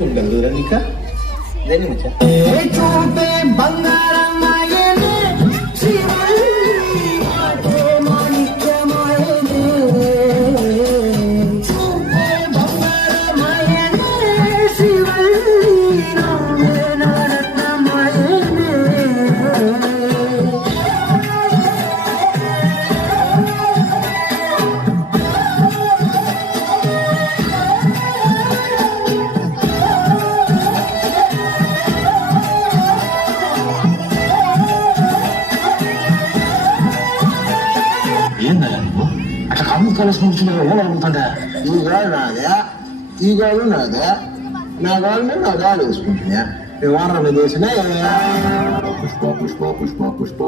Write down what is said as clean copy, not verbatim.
కలుగురా నీక దేని మచ్చా ఏందా నువ్వు అట్లా కమ్ము కలిసి కూర్చున్నావు ఎవరు అడుగుతుందా ఈ గాలి నాదే ఈ గాలి నాదే నా గాలి మీద నా గాలి వేసుకుంటున్నా నేను వారం మీద వేసినా పుష్ప